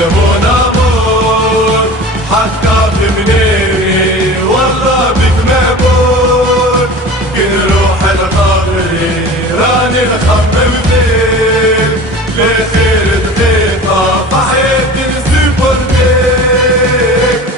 المون امور حتى في منيري والله بك مقبول كن روح القبري راني نخمم فيك لخير دقيقة فحياتي نسيبر بيك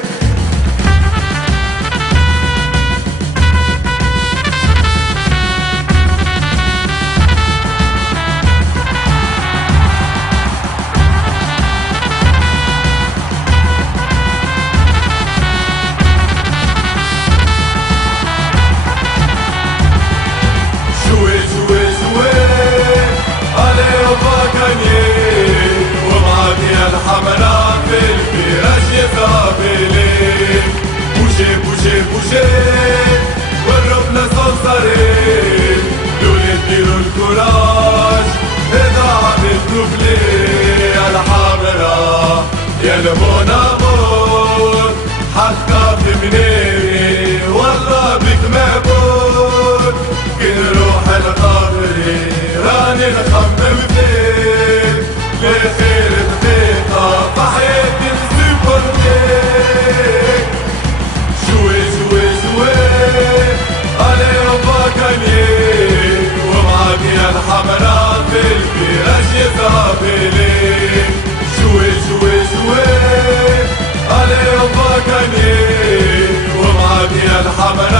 الحمراء في الفراش يقابلك بوشي بوشي بوشي والركنة صنصرين لولي تديروا الكوراج إذا عملتوا بلي الحمراء يا المون امور حتى في منيري والله بك مقبول كن روح القبري راني نخمم فيك لخير دقيقة فحياتي نسيبر بيك شوي شوي شوي علي ربك أنيك ومعاك يا الحمراء في الفراش يقابلك شوي شوي شوي علي ربك أنيك ومعاك يا الحمراء